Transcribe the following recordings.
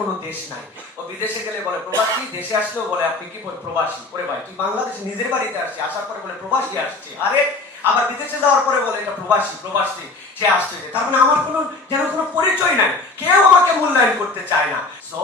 কোনো দেশ নাই। ও বিদেশে গেলে বলে প্রবাসী, দেশে আসলেও বলে আপনি কি প্রবাসী। ওরে ভাই, তুই বাংলাদেশে নিজের বাড়িতে আসছি, আসার পরে বলে প্রবাসী আসছে। আরে আবার বিদেশে যাওয়ার পরে বলে এটা প্রবাসী, প্রবাসী সে আসছে। তার মানে আমার কোনো যেন কোনো পরিচয় নাই, কেউ আমাকে মূল্যায়ন করতে চায় না। So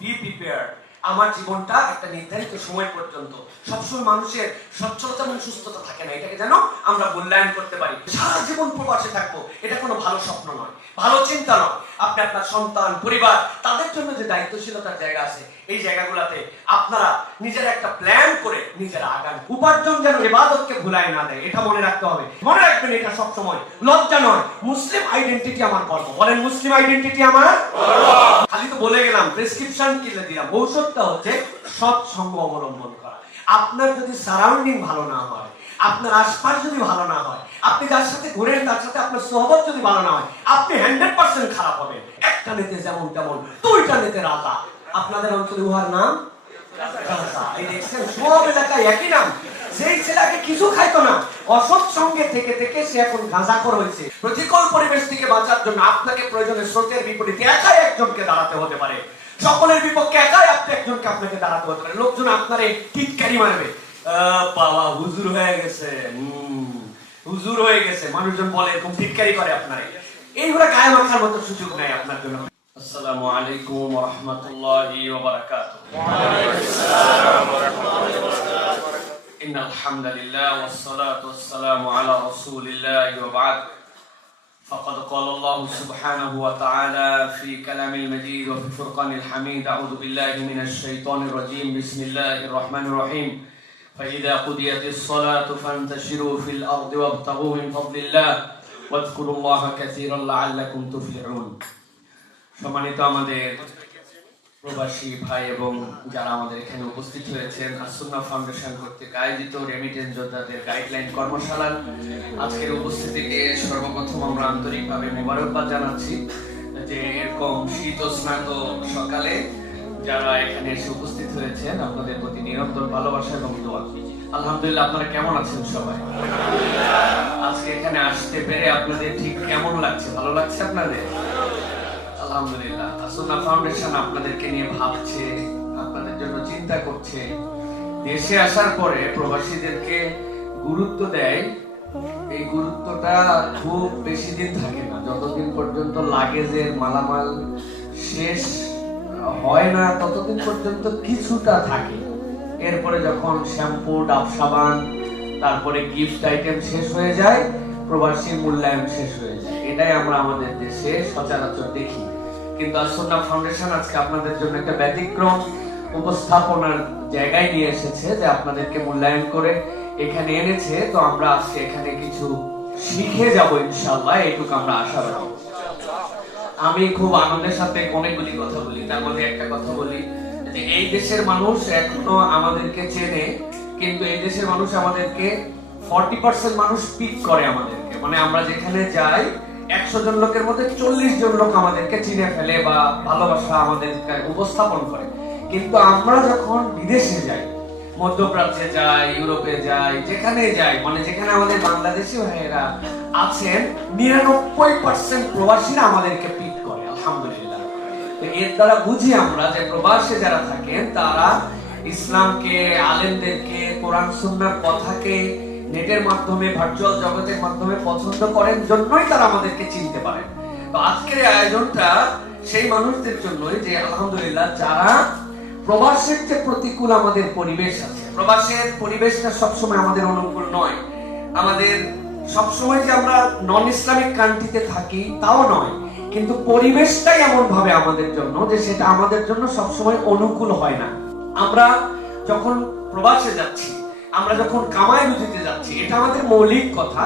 be prepared. আমার জীবনটা একটা নির্ধারিত সময় পর্যন্ত, সবসময় মানুষের সচ্ছলতা এবং সুস্থতা থাকে না, এটাকে যেন আমরা মূল্যায়ন করতে পারি। সারা জীবন প্রবাসে থাকবো, এটা কোনো ভালো স্বপ্ন নয়, ভালো চিন্তা নয়। আপনি আপনার সন্তান, পরিবার, তাদের জন্য যে দায়িত্বশীলতার জায়গা আছে, এই জায়গাগুলোতে আপনারা নিজের একটা প্ল্যান করে নিজেরা আগান। উপার্জন যেন ইবাদতকে ভুলায় না দেয়, এটা মনে রাখতে হবে। মনে রাখবেন এটা সবসময়, লজ্জা নয়। মুসলিম আইডেন্টিটি আমার গর্ব। বলেন, মুসলিম আইডেন্টিটি আমার গর্ব। খালি তো বলে গেলাম, প্রেসক্রিপশন কিনে দিলাম। ঔষধটা হচ্ছে সৎসঙ্গ অবলম্বন করা। আপনার যদি সারাউন্ডিং ভালো না হয়, আপনার আশপাশ যদি ভালো না হয়, আপনি যার সাথে ঘুরেন তার সাথে আপনার সোহবত যদি ভালো না হয়, আপনি 100% খারাপ হবেন। একটা নেতে যেমন তেমন, দুইটা নেতে রাজা। আপনাদের অঞ্চলে উহার নাম রাজা। এই দেখছেন, সব এলাকায় একই নাম। যেই ছেলেকে কিছু খাইতো না, অসৎ সঙ্গে থেকে থেকে সে এখন গাঁজাখোর হয়েছে। প্রতিকূল পরিবেশ থেকে বাঁচার জন্য আপনাকে প্রয়োজনে স্রোতের বিপরীতে একাই একজনকে দাঁড়াতে হতে পারে। সকলের বিপক্ষে একাই আপনি একজনকে আপনাকে দাঁড়াতে হতে পারে। লোকজন আপনারে টিটকারি মারবে, বাবা হুজুর হয়ে গেছে, হুজুর হয়ে গেছে, মানুষজন বলে, এরকম টিটকারি করে আপনারে। এইগুলা গায়ে মাখার মতো সুযোগ নাই আপনার জন্য। আসসালামু আলাইকুম ওয়া রাহমাতুল্লাহি ওয়া বারাকাতুহু। ওয়া আলাইকুম আসসালাম ওয়া রাহমাতুল্লাহি ওয়া বারাকাতুহু। ইন্নাল হামদালিল্লাহ ওয়াস সালাতু ওয়াস সালামু আলা রাসূলিল্লাহ ওয়া বা'দ। فقد قال الله سبحانه وتعالى في كلام المجيد وفي فرقان الحميد: أعوذ بالله من الشيطان الرجيم، بسم الله الرحمن الرحيم. فإذا قضيت الصلاة فانتشروا في الأرض وابتغوا من فضل الله واذكروا الله كثيرا لعلكم تفلحون. সম্মানিত আমাদের প্রবাসী ভাই এবং যারা আমাদের এখানে উপস্থিত হয়েছেন, আস-সুন্নাহ ফাউন্ডেশন কর্তৃক আয়োজিত রেমিটেন্স যোদ্ধাদের গাইডলাইন কর্মশালার আজকের উপস্থিতিকে সর্বপ্রথম আমরা আন্তরিকভাবে মোবারকবাদ জানাচ্ছি যে এরকম শীত স্নাত সকালে যারা এখানে এসে উপস্থিত হয়েছেন, আপনাদের প্রতি নিরন্তর ভালোবাসা এবং দোয়া। আলহামদুলিল্লাহ, আপনারা কেমন আছেন সবাই? আজকে এখানে আসতে পেরে আপনাদের ঠিক কেমন লাগছে? ভালো লাগছে আপনাদের? আলহামদুলিল্লাহ। আস-সুন্নাহ ফাউন্ডেশন আপনাদেরকে নিয়ে ভাবছে, আপনাদের জন্য চিন্তা করছে। দেশে আসার পরে প্রবাসীদেরকে গুরুত্ব দেয়, এই গুরুত্বটা খুব বেশি দিন থাকে না। যতদিন পর্যন্ত লাগেজের মালামাল শেষ হয় না, ততদিন পর্যন্ত কিছুটা থাকে। এরপরে যখন শ্যাম্পু, ডাব সাবান, তারপরে গিফট আইটেম শেষ হয়ে যায়, প্রবাসী মূল্যায়ন শেষ হয়ে যায়। এটাই আমরা আমাদের দেশে সচরাচর দেখি। কিন্তু আস-সুন্নাহ ফাউন্ডেশন আজকে আপনাদের জন্য একটা ব্যতিক্রম উপস্থাপনার জায়গায় নিয়ে এসেছে, যে আপনাদেরকে মূল্যায়ন করে এখানে এনেছে। তো আমরা আজকে এখানে কিছু শিখে যাব ইনশাআল্লাহ, এইটুকু আমরা আশা রাখি। আমি খুব আনন্দের সাথে অনেকগুলি কথা বলি, তার মধ্যে একটা কথা বলি যে এই দেশের মানুষ এখনো আমাদেরকে চেনে, কিন্তু এই দেশের মানুষ আমাদেরকে 40% মানুষ পিক করে আমাদেরকে। মানে আমরা যেখানে যাই 100 জন লোকের মধ্যে 40 জন লোক আমাদেরকে চিনে ফেলে বা ভালোবাসা আমাদেরকে উপস্থাপন করে। কিন্তু আমরা যখন বিদেশে যাই, মধ্যপ্রাচ্যে যাই, ইউরোপে যাই, যেখানে যাই, মানে যেখানে আমাদের বাংলাদেশি ভাইয়েরা আছেন, 99% প্রবাসীরা আমাদেরকে পিক করে। আলহামদুলিল্লাহ। তো এর দ্বারা বুঝি আমরা যে প্রবাসে যারা থাকেন তারা ইসলামকে, আলেমদেরকে, কোরআন সুন্নাহর কথাকে নেটের মাধ্যমে, ভার্চুয়াল জগতের মাধ্যমে পছন্দ করেন, জন্যই তারা আমাদেরকে চিনতে পারেন। তো আজকের এই আয়োজনটা সেই মানুষদের জন্যই যে আলহামদুলিল্লাহ যারা প্রবাসের যে প্রতিকূল আমাদের পরিবেশ আছে, প্রবাসের পরিবেশটা সবসময় আমাদের অনুকূল নয়। আমাদের সবসময় যে আমরা নন ইসলামিক কান্ট্রিতে থাকি তাও নয়, কিন্তু পরিবেশটাই এমন ভাবে আমাদের জন্য যে সেটা আমাদের জন্য সবসময় অনুকূল হয় না। আমরা যখন প্রবাসে যাচ্ছি, আমরা যখন কামাই রুজিতে যাচ্ছি, এটা আমাদের মৌলিক কথা।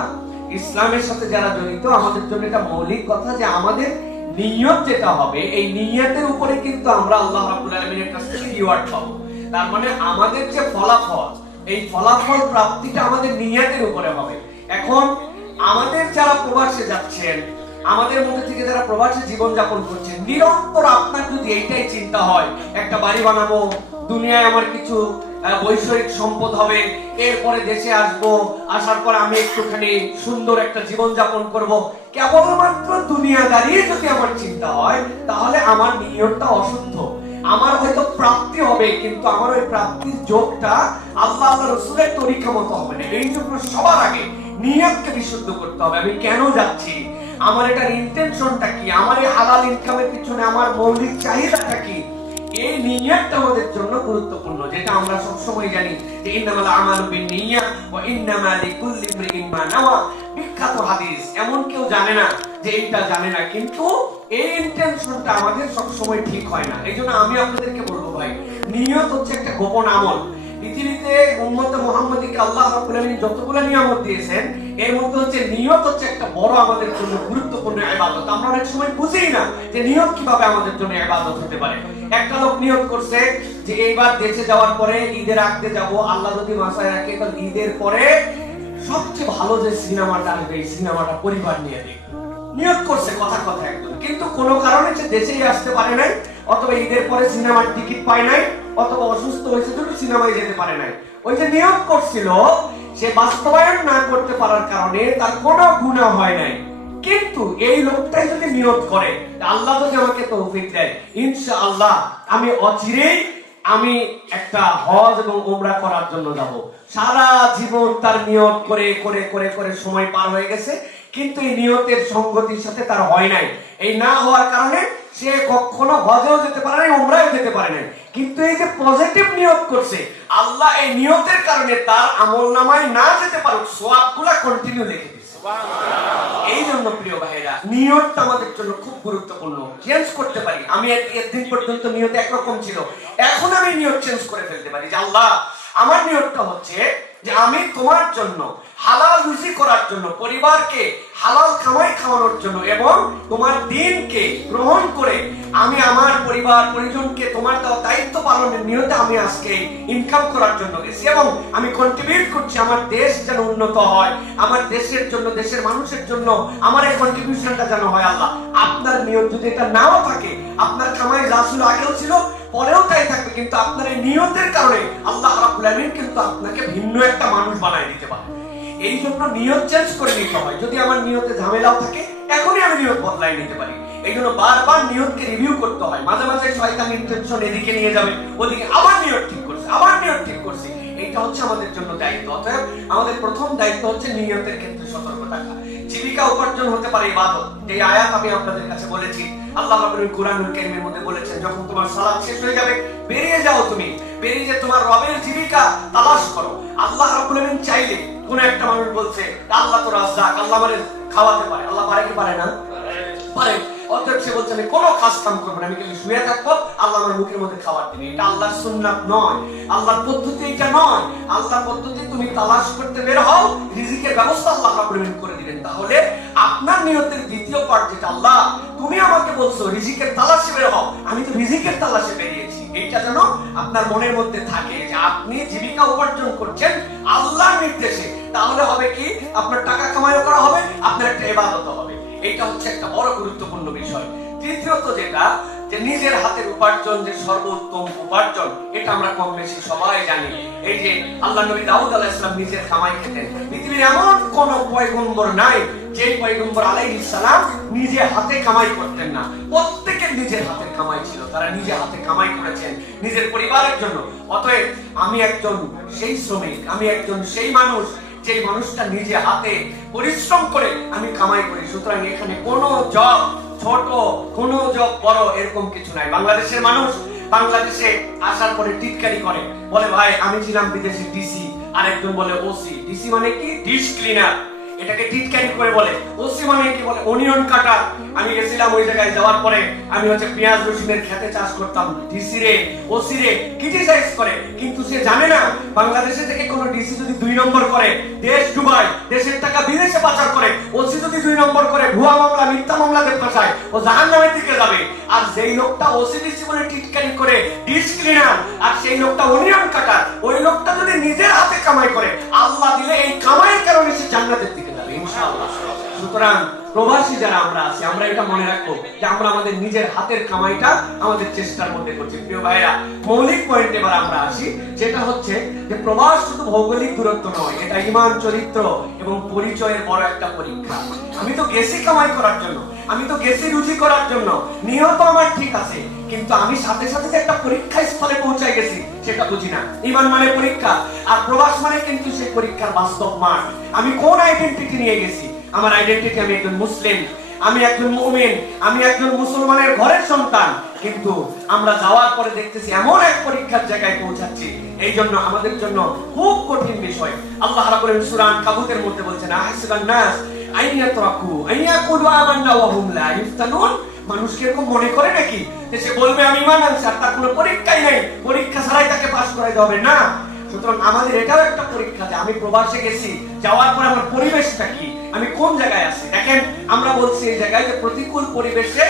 ইসলামের সাথে যারা জড়িত, আমাদের জন্য এটা মৌলিক কথা যে আমাদের নিয়ত যেটা হবে, এই নিয়তের উপরে কিন্তু আমরা আল্লাহ রাব্বুল আলামিনের কাছ থেকে রিওয়ার্ড পাবো। তার মানে আমাদের যে ফলাফল, এই ফলাফল প্রাপ্তিটা আমাদের নিয়তের উপরে হবে। এখন আমাদের যারা প্রবাসে যাচ্ছেন, আমাদের মধ্যে থেকে যারা প্রবাসী জীবন যাপন করছেন, নিরন্তর আপনার যদি এইটাই চিন্তা হয় একটা বাড়ি বানাবো, দুনিয়ায় আমার কিছু বৈষয়িক সম্পদ হবে, এরপরে দেশে আসব, আসার পর আমি একটুখানি সুন্দর একটা জীবন যাপন করব, কেবলমাত্র দুনিয়াদারি যদি আমার চিন্তা হয়, তাহলে আমার নিয়তটা অশুদ্ধ। আমার হয়তো প্রাপ্তি হবে, কিন্তু আমার ওই প্রাপ্তির যোগটা আল্লাহ আল্লাহ রাসূলের তরিকা মতো হবে না। এই জন্য সবার আগে নিয়তকে বিশুদ্ধ করতে হবে। আমি কেন যাচ্ছি, আমার এটার ইন্টেনশনটা কি, আমার এই হালাল ইনকামের পিছনে আমার মৌলিক চাহিদাটা কি, এই নিয়তটা আমাদের জন্য গুরুত্বপূর্ণ। যেটা আমরা সব সময় জানি যে ইন্নামাল আমালু বিন্নিয়াত ওয়া ইন্নামা লিকুল্লি ইমরিইন মা নাওয়া, বিখ্যাত হাদিস। এমন কেউ জানে না যে এইটা জানে না, কিন্তু এই ইন্টেনশনটা আমাদের সব সময় ঠিক হয় না। এইজন্য আমি আপনাদেরকে বলবো ভাই, নিয়ত হচ্ছে একটা গোপন আমল। পৃথিবীতে উম্মতে মুহাম্মাদীকে আল্লাহ রাব্বুল আলামিন যতগুলো নিয়ামত দিয়েছেন, এর মধ্যে হচ্ছে নিয়ত হচ্ছে একটা বড় আমাদের জন্য গুরুত্বপূর্ণ ইবাদত। আমরা অনেক সময় বুঝি না যে নিয়ত কিভাবে আমাদের জন্য ইবাদত হতে পারে। একটা লোক নিয়ত করছে যে এইবার দেশে যাওয়ার পরে ঈদের আগে যাব, আল্লাহ যদি মাসায় রাখে তাহলে ঈদের পরে সবচেয়ে ভালো যে সিনেমাটা আসবে এই সিনেমাটা পরিবার নিয়ে দেখব। নিয়ত করছে কথা কথা একদম, কিন্তু কোনো কারণে সে দেশেই আসতে পারে নাই, অথবা ঈদের পরে সিনেমার টিকিট পায় নাই, অথবা অসুস্থ হয়েছে জন্য সিনেমায় যেতে পারে নাই। ওই যে নিয়ত করছিল, সে বাস্তবায়ন না করতে পারার কারণে তার কোনো গুনাহ হয় নাই। কিন্তু এই লোকটাই যদি নিয়ত করে, আল্লাহ যদি আমাকে তৌফিক দেয়, ইনশাআল্লাহ আমি অচিরেই আমি একটা হজ এবং উমরা করার জন্য যাব। সারা জীবন তার নিয়ত করে করে করে করে সময় পার হয়ে গেছে, কিন্তু এই নিয়তের সংগতির সাথে তার হয় নাই। এই না হওয়ার কারণে সে কখনো হজেও যেতে পারে নাই, উমরাও যেতে পারে নাই। কিন্তু এই যে পজিটিভ নিয়ত করছে, আল্লাহ এই নিয়তের কারণে তার আমলনামায় না যেতে পারুক, সওয়াবগুলো কন্টিনিউ লিখে দিয়েছে। এই জন্য প্রিয় ভাইরা, নিয়তটা আমাদের জন্য খুব গুরুত্বপূর্ণ। চেঞ্জ করতে পারি। আমি একদিন পর্যন্ত নিয়ত একরকম ছিল, এখন আমি নিয়ত চেঞ্জ করে ফেলতে পারি যে আল্লাহ আমার নিয়তটা হচ্ছে যে আমি তোমার জন্য হালাল রুজি করার জন্য, পরিবারকে হালাল কামাই খাওয়ানোর জন্য এবং তোমার দ্বীনকে গ্রহণ করে আমি আমার পরিবার পরিজনকে তোমার দেওয়া দায়িত্ব পালনের নিয়তে আমি আজকে ইনকাম করার জন্য গেছি, এবং আমি কন্ট্রিবিউট করছি আমার দেশ যেন উন্নত হয়, আমার দেশের জন্য, দেশের মানুষের জন্য আমার এই কন্ট্রিবিউশনটা যেন হয়। আল্লাহ আপনার নিয়ত যদি এটা নাও থাকে, আপনার কামাই যা ছিল আগেও ছিল, পরেও তাই থাকবে, কিন্তু আপনার এই নিয়তের কারণে আল্লাহ রাব্বুল আলামিন কিন্তু আপনাকে ভিন্ন একটা মানুষ বানায় দিতে পারে। এই জন্য নিয়ত চেঞ্জ করে নিতে হয়। যদি আমার নিয়তে ঝামেলাও থাকে, এখনই আমি নিয়ত বদলাই নিতে পারি। এই জন্য বারবার নিয়তকে রিভিউ করতে হয়। মাঝে মাঝে শয়তান ইন্টেনশন এদিকে নিয়ে যাবে, ওদিকে আবার নিয়ত ঠিক করছে, আবার নিয়ত ঠিক করছে। এইটা হচ্ছে আমাদের জন্য দায়িত্ব। অতএব আমাদের প্রথম দায়িত্ব হচ্ছে নিয়তের ক্ষেত্রে সতর্ক থাকা। জীবিকা উপার্জন হতে পারে ইবাদত। এই আয়াত আমি আপনাদের কাছে বলেছি, আল্লাহ রাব্বুল আলামিন কুরআনুল কারীমের মধ্যে বলেছেন, যখন তোমার সালাত শেষ হয়ে যাবে, বেরিয়ে যাও, তুমি বেরিয়ে যে তোমার রবের জীবিকা তালাশ করো। আল্লাহ রাব্বুল আলামিন চাইলে, কোন একটা মানুষ বলছে আল্লাহ তো রাজ্জাক, আল্লাহ মানে খাওয়াতে পারে, আল্লাহ পারে কি পারে না? পারে। অতএব সে বলছে আমি কোনো কাজ কাম করবো না, আমি খালি শুয়ে থাকবো, আল্লাহ আমার মুখের মধ্যে খাবার দিবে। এটা আল্লাহর সুন্নাত নয়, আল্লাহর পদ্ধতি এটা নয়। আল্লাহর পদ্ধতি তুমি তালাশ করতে বের হও, রিজিকের ব্যবস্থা আল্লাহ রাব্বুল আলামিন করে দিবেন। তাহলে আপনার নিয়তের দ্বিতীয় পার্ট যেটা, আল্লাহ তুমি আমাকে বলছো রিজিকের তালাশে বের হও, আমি তো রিজিকের তালাশে বেরিয়েছি। এইটা যেন আপনার মনের মধ্যে থাকে যে আপনি জীবিকা উপার্জন করছেন আল্লাহর নির্দেশে। তাহলে হবে কি, আপনার টাকা কামাইও করা হবে, আপনার একটা ইবাদত হবে। এটা হচ্ছে একটা বড় গুরুত্বপূর্ণ বিষয়। তৃতীয়ত যেটা, যে নিজের হাতের উপার্জন যে সর্বোত্তম উপার্জন, এটা আমরা কম বেশি সবাই জানি। এই যে আল্লাহ নবী দাউদ আলাইহিস সালাম নিজের কামাই খেতেন। পৃথিবীর এমন কোন পয়গম্বর নাই যে পয়গম্বর আলাইহিস সালাম নিজে হাতে কামাই করতেন না। প্রত্যেকের নিজের হাতের কামাই ছিল, তারা নিজে হাতে কামাই করেছেন নিজের পরিবারের জন্য। অতএব আমি একজন সেই শ্রমিক, আমি একজন সেই মানুষ যে মানুষটা নিজে হাতে পরিশ্রম করে আমি কামাই করি। সুতরাং এখানে কোনো জব ছোট, কোনো জব বড়, এরকম কিছু নাই। বাংলাদেশের মানুষ বাংলাদেশে আসার পরে টিটকারি করে, বলে ভাই আমি ছিলাম বিদেশে ডিসি, আরেকজন বলে ওসি। ডিসি মানে কি? Dish cleaner. এটাকে টিটকারি করে বলে। ওসি মানে কি? বলে অনিয়ন কাটার। আমি গেছিলাম ওই জায়গায়, যাওয়ার পরে আমি হচ্ছে পেঁয়াজ রসুনের খেতে চাষ করতাম। ডিসি রে, ওসি রে ক্রিটিসাইজ করে, কিন্তু সে জানে না বাংলাদেশে থেকে কোন ডিসি যদি 2 নম্বর করে দেশ ডুবায়, দেশের টাকা বিদেশে পাচার করে, ওসি যদি 2 নম্বর করে ভুয়া মামলা, মিথ্যা মামলাতে ফাঁসায়, ও জাহান্নামের দিকে যাবে। আর যেই লোকটা ওসি ডিসি বলে টিটকারি করে ডিশ ক্লিনার, আর সেই লোকটা অনিয়ন কাটার, ওই লোকটা যদি নিজের হাতে কামাই করে, আল্লাহ দিলে এই কামাইয়ের কারণে সে জান্নাতের দিকে যাবে। ইনশাআল্লাহ। সুতরাং প্রবাসী যারা আমরা আছি, আমরা এটা মনে রাখবো যে আমরা আমাদের নিজের হাতের কামাইটা আমাদের চেষ্টার মধ্যে করছি। প্রিয় ভাইরা, মৌলিক পয়েন্ট এবার আমরা আসি, যেটা হচ্ছে যে প্রবাস শুধু ভৌগোলিক দূরত্ব নয়, এটা ঈমান, চরিত্র এবং পরিচয়ের বড় একটা পরীক্ষা। আমি তো গেছি কামাই করার জন্য, আমি তো গেছি রুজি করার জন্য, নিয়ত আমার ঠিক আছে, কিন্তু আমি সাথে সাথে যে একটা পরীক্ষা স্থলে পৌঁছায় গেছি সেটা বুঝি না। ঈমান মানে পরীক্ষা, আর প্রবাস মানে কিন্তু সেই পরীক্ষার বাস্তব মাঠ। আমি কোন আইডেন্টিটি নিয়ে গেছি? আমার আইডেন্টিটি আমি একজন মুসলিম, আমি একজন মুমিন, আমি একজন মুসলমানের ঘরের সন্তান, কিন্তু আমরা যাওয়ার পরে দেখতেছি এমন এক পরীক্ষার জায়গায় পৌঁছাচ্ছি। এই জন্য আমাদের জন্য খুব কঠিন বিষয়। আল্লাহ রাব্বুল আলামিন সূরা আনকাবুতের মধ্যে বলছেন, আহসিবান নাস আইয়াতরাকু আইয়াকুলু আমান্না ওয়া হুম লা ইফতানুন। মানুষ কি এরকম মনে করে নাকি যে সে বলবে আমি ঈমান আনছি আর তার কোনো পরীক্ষাই নাই, পরীক্ষা ছাড়াই তাকে পাস করাইতে হবে? না। সুতরাং আমাদের এটাও একটা পরীক্ষা যে আমি প্রবাসে গেছি, যাওয়ার পরে আমার পরিবেশটা কি, আমি কোন জায়গায় আছি। দেখেন, আমরা বলছি এই জায়গায় যে প্রতিকূল পরিবেশে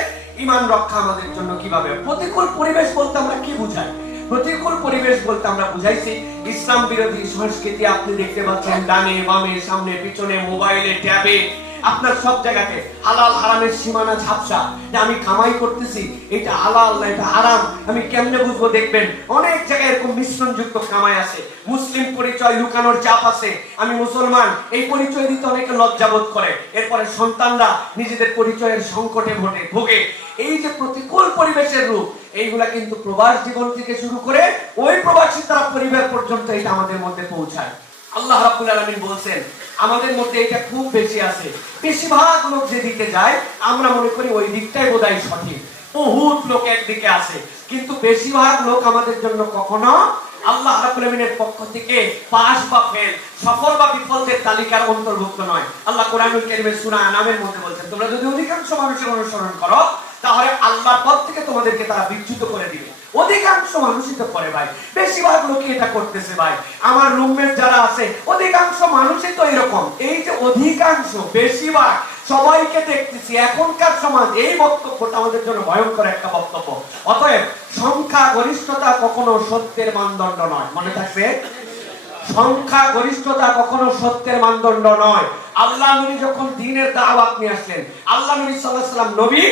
ঈমান রক্ষা আমাদের জন্য কিভাবে। প্রতিকূল পরিবেশ বলতে আমরা কি বুঝাই? প্রতিকূল পরিবেশ বলতে আমরা বুঝাইছি ইসলাম বিরোধী সংস্কৃতি। আপনি দেখতে পাচ্ছেন ডানে বামে সামনে পিছনে মোবাইলে ট্যাবে আপনার সব জায়গাতে হালাল হারামের সীমানা ঝাপসা, যে আমি কামাই করতেছি এটা হালাল না এটা হারাম আমি কেমনে বুঝবো? দেখবেন অনেক জায়গায় এরকম মিশ্রণযুক্ত কামাই আছে। মুসলিম পরিচয় লুকানোর চাপ আছে, আমি মুসলমান এই পরিচয় দিতে অনেকে লজ্জাবোধ করে। এরপরে সন্তানরা নিজেদের পরিচয়ের সংকটে ভোগে। এই যে প্রতিকূল পরিবেশের রূপ, এইগুলা কিন্তু প্রবাস জীবন থেকে শুরু করে ওই প্রবাসী তারা পরিবার পর্যন্ত এটা আমাদের মধ্যে পৌঁছায়। আল্লাহ রাব্বুল আলামিন বলছেন আমাদের মধ্যে এটা খুব বেশি আছে। বেশিরভাগ লোক যেদিকে যায় আমরা মনে করি ওই দিকটাই বোধহয় সঠিক, বহুত লোক একদিকে আছে, কিন্তু বেশিরভাগ লোক আমাদের জন্য কখনো আল্লাহ রাব্বুল আলামিনের পক্ষ থেকে পাস বা ফেল, সফল বা বিফলদের তালিকার অন্তর্ভুক্ত নয়। আল্লাহ কোরআনুল কারীমের সূরা আনামের মধ্যে বলছেন, তোমরা যদি অধিকাংশ মানুষের অনুসরণ করো তাহলে আল্লাহর পথ থেকে তোমাদেরকে তারা বিচ্যুত করে দিবে। অধিকাংশ মানুষই তো করে ভাই, বেশিরভাগ লোকই এটা করতেছে ভাই। আমার রুমমেট যারা আছে অধিকাংশ মানুষই তো এরকম। এই যে অধিকাংশ বেশিরভাগ সবাইকে দেখতেছি এখনকার সমাজ, এই বক্তব্যটা আমাদের জন্য ভয়ঙ্কর একটা বক্তব্য। অতএব সংখ্যা গরিষ্ঠতা কখনো সত্যের মানদণ্ড নয়, মনে থাকবে। সংখ্যা গরিষ্ঠতা কখনো সত্যের মানদণ্ড নয়। আল্লাহ নবী যখন দ্বীনের দাওয়াত নিয়ে আসলেন, আল্লাহ নবী সাল্লাল্লাহু আলাইহি ওয়াসাল্লাম নবী,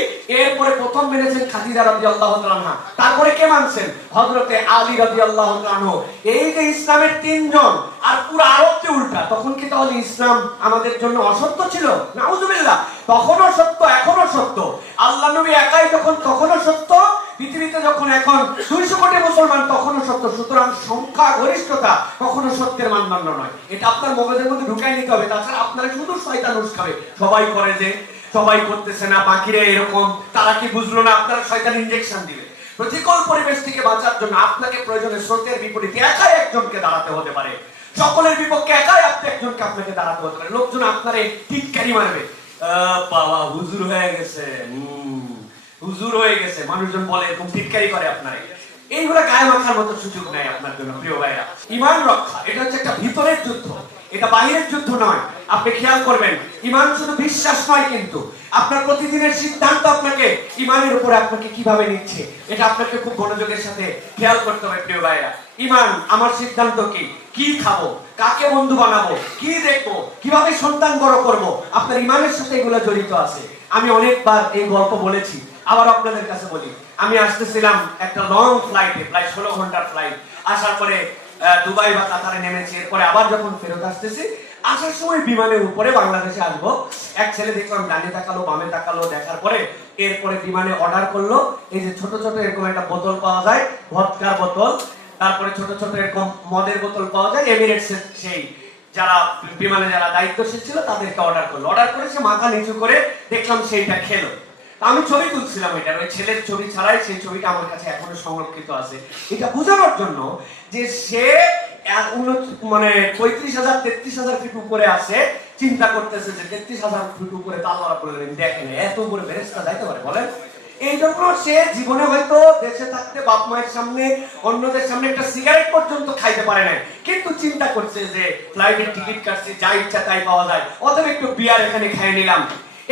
এরপরে প্রথম মেনেছেন খাদিজা রাদিয়াল্লাহু তাআলা, তারপরে কে মানছেন? হযরতে আলী রাদিয়াল্লাহু তাআলা। এই যে ইসলামের তিনজন, আর পুরো আরবতে উল্টা। তখন কি তাহলে ইসলাম আমাদের জন্য অসত্য ছিল? নাউযুবিল্লাহ, তখনও সত্য এখনো সত্য। আল্লাহ নবী একাই যখন তখনও সত্য, পৃথিবীতে যখন এখন 200 কোটি মুসলমান তখনও সত্য। সুতরাং সংখ্যা গরিষ্ঠতা কখনো সত্যের মানদণ্ড নয়। এটা আপনার মগজের মধ্যে ঢুকাই নিতে হবে, তাছাড়া আপনারা শুধু শয়তান উস্কাবে। সবাই করে যে, সবাই করতেছে না, বাকিরা এরকম, তারা কি বুঝলো না? আপনারা শয়তান ইনজেকশন দিবে। প্রতিকূল পরিবেশ থেকে বাঁচার জন্য আপনাকে প্রয়োজনে স্রোতের বিপরীতে একাই একজনকে দাঁড়াতে হতে পারে, সকলের বিপক্ষে একাই আপনি একজনকে আপনাকে দাঁড়াতে হতে পারে। লোকজন আপনারে টিটকারি মারবে, বাবা হুজুর হয়ে গেছে, হুজুর হয়ে গেছে, মানুষজন বলে, এরকম টিটকারি করে আপনারে। এইগুলা গায়ে মাখার মতো সুযোগ নাই আপনার জন্য। প্রিয় ভাইরা, ঈমান রক্ষা এটা হচ্ছে একটা ভিতরের যুদ্ধ, এটা বাহিরের যুদ্ধ নয়। আপনি খেয়াল করবেন, ঈমান শুধু বিশ্বাস নয়, কিন্তু আপনার প্রতিদিনের সিদ্ধান্ত আপনাকে ঈমানের উপরে আপনাকে কিভাবে নিচ্ছে, এটা আপনাকে খুব মনোযোগের সাথে খেয়াল করতে হবে। প্রিয় ভাইরা, ঈমান আমার সিদ্ধান্ত কি, কি খাবো, কাকে বন্ধু বানাবো, কি দেখবো, কিভাবে সন্তান বড় করব, আপনার ঈমানের সাথে এগুলো জড়িত আছে। আমি অনেকবার এই গল্প বলেছি, আবার আপনাদের কাছে বলি। আমি আসতেছিলাম একটা লং ফ্লাইটে, প্রায় 16 ঘন্টার ফ্লাইট। আসার পরে দুবাই বা কাতারে নেমেছি। এরপরে আবার যখন ফেরত আসতেছি, আসার সময় বিমানের উপরে বাংলাদেশে আসবো, এক ছেলে দেখলাম ডানে তাকালো বামে তাকালো, দেখার পরে এরপরে বিমানে অর্ডার করলো। এই যে ছোট ছোট এরকম একটা বোতল পাওয়া যায়, ভদকার বোতল, তারপরে ছোট ছোট এরকম মদের বোতল পাওয়া যায়। এমিরেটসের সেই যারা বিমানে যারা দায়িত্বশীল ছিল তাদেরকে অর্ডার করলো। অর্ডার করে সে মাথা নিচু করে দেখলাম সেইটা খেলো। আমি ছবি তুলছিলাম, এটা ওই ছেলের ছবি ছাড়াই সেই ছবিটা আমার কাছে এখনো সংরক্ষিত আছে। এটা বোঝানোর জন্য যে সে মানে 35,000 33,000 ফিট উপরে আছে, চিন্তা করতেছে যে 33,000 ফিট উপরে তো আল্লাহ রাব্বুল আলামিন দেখেন, এত উপরে ফেরেশতা যাইতে পারে বলেন? এই জন্য সে জীবনে হয়তো দেশে থাকতে বাপ মায়ের সামনে অন্যদের সামনে একটা সিগারেট পর্যন্ত খাইতে পারে না, কিন্তু চিন্তা করছে যে ফ্লাইটের টিকিট কাটছি, যা ইচ্ছা তাই পাওয়া যায়, অথবা একটু বিয়ার এখানে খেয়ে নিলাম,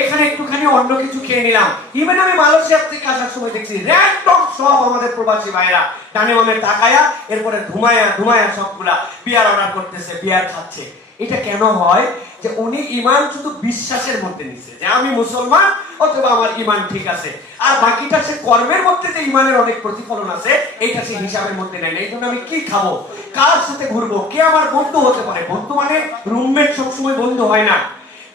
এখানে একটুখানি অন্য কিছু খেয়ে নিলাম। ইভেন আমি মালয়েশিয়া থেকে আসার সময় দেখছি র‍্যান্ডম সব আমাদের প্রবাসী ভাইরা ডানে বামে তাকায়া এরপরে ধুমায়া সবগুলা বিয়ার অর্ডার করতেছে, বিয়ার খাচ্ছে। এটা কেন হয়? যে উনি ঈমান শুধু বিশ্বাসের মধ্যে নিছে যে আমি মুসলমান অথবা আমার ঈমান ঠিক আছে, আর বাকিটা সে কর্মের মধ্যে যে ঈমানের অনেক প্রতিফলন আছে এইটা সে হিসাবের মধ্যে নেয় না। এই জন্য আমি কি খাবো, কার সাথে ঘুরবো, কে আমার বন্ধু হতে পারে। বন্ধু মানে রুমমেট সবসময় বন্ধু হয় না,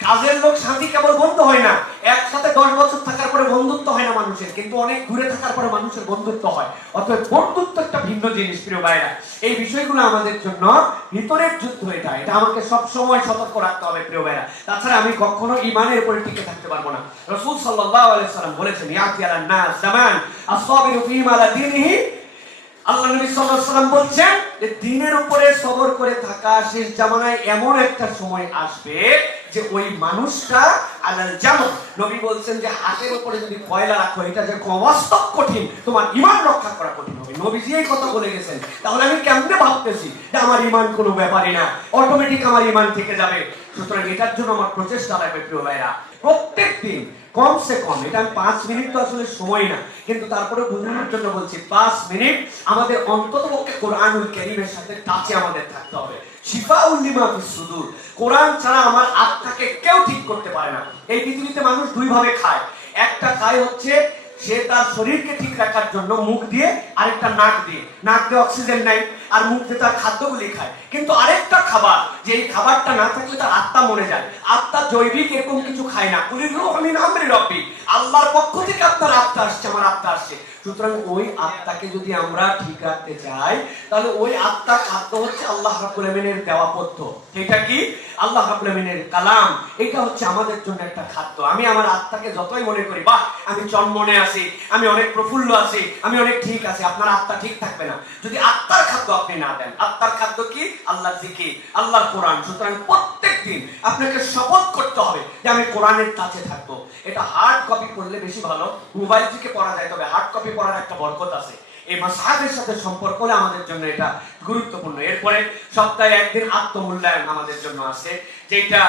কাজের লোক সাথী কেবল বন্ধু হয় না, একসাথে 10 বছর থাকার পরে বন্ধুত্ব হয় না মানুষের, কিন্তু অনেক দূরে থাকার পরে মানুষের বন্ধুত্ব হয়। অতএব বন্ধুত্ব একটা ভিন্ন জিনিস প্রিয় ভাইরা। এই বিষয়গুলো আমাদের জন্য ভিতরের যুদ্ধ, এটা আমাকে সব সময় সতর্ক রাখতে হবে প্রিয় ভাইরা। তাছাড়া আমি কখনো ঈমানের উপরে টিকে থাকতে পারবো না। রাসূল সাল্লাল্লাহু আলাইহি সাল্লাম বলেছেন, ইয়াতি আলান নাস জামান আস-সাবিরু ফীমা লা দীনিহি। আল্লাহ নবী সাল্লাল্লাহু আলাইহি ওয়াসাল্লাম বলছেন যে দ্বীনের উপরে সবর করে থাকা শেষ জামানায় এমন একটা সময় আসবে যে ওই মানুষটা আলাল জামর, নবী বলছেন যে হাতের উপরে যদি কয়লা রাখো এটা যে বাস্তব কঠিন, তোমার ঈমান রক্ষা করা কঠিন হবে। নবীজি এই কথা বলে গেছেন, তাহলে আমি কেমনে ভাবতেছি যে আমার ঈমান কোনো ব্যাপারই না, অটোমেটিক আমার ঈমান থেকে যাবে। সুতরাং এটার জন্য আমার প্রচেষ্টা লাগবে প্রিয় ভাইরা। প্রত্যেকদিন কমসে কম, এটা আমি 5 মিনিট তো আসলে সময় না, কিন্তু তারপরে বোঝানোর জন্য বলছি 5 মিনিট আমাদের অন্ততপক্ষে কোরআনুল কারীমের সাথে টাচে আমাদের থাকতে হবে। শিফাউল লিমা ফিস সুদূর, কোরআন ছাড়া আমার আত্মাকে কেউ ঠিক করতে পারে না। এই পৃথিবীতে মানুষ দুই ভাবে খায়, একটা খায় হচ্ছে সে তার শরীরকে ঠিক রাখার জন্য মুখ দিয়ে, আরেকটা নাক দিয়ে। নাক দিয়ে অক্সিজেন নেয় আর মুখ দিয়ে তার খাদ্যগুলি খায়। কিন্তু আরেকটা খাবার, যে এই খাবারটা না থাকলে তার আত্মা মরে যায়। আত্মা জৈবিক এরকম কিছু খায় না। কুলির রূহ মিন আমরি রাব্বি, আল্লাহর পক্ষ থেকে আপনার আত্মা আসছে, আমার আত্মা আসছে। সুতরাং ওই আত্মাকে যদি আমরা ঠিক রাখতে চাই, তাহলে ওই আত্মার খাদ্য হচ্ছে আল্লাহ রাব্বুল আমিনের দেওয়া পথ্য। এটা কি? আল্লাহ রাব্বুল আমিনের কালাম। এটা হচ্ছে আমাদের জন্য একটা খাদ্য। আমি আমার আত্মাকে যতই মনে করি বাহ আমি চনমনে আছি, আমি অনেক প্রফুল্ল আছি, আমি অনেক ঠিক আছি, আপনার আত্মা ঠিক থাকবে না যদি আত্মার খাদ্য আপনি না দেন। আত্মার খাদ্য কি? আল্লাহর জিকির, আল্লাহর কোরআন। সুতরাং প্রত্যেকদিন আপনাকে শপথ করতে হবে যে আমি কোরআনের কাছে থাকবো। এটা হার্ড কপি পড়লে বেশি ভালো, মোবাইল থেকে পড়া যায়, তবে হার্ড কপি পড়ার একটা বরকত আছে। এই মাসহাফের সাথে সম্পর্ক হলে আমাদের জন্য এটা গুরুত্বপূর্ণ। এরপরে সপ্তাহে একদিন আত্মমূল্যায়ন আমাদের জন্য আছে, যেটা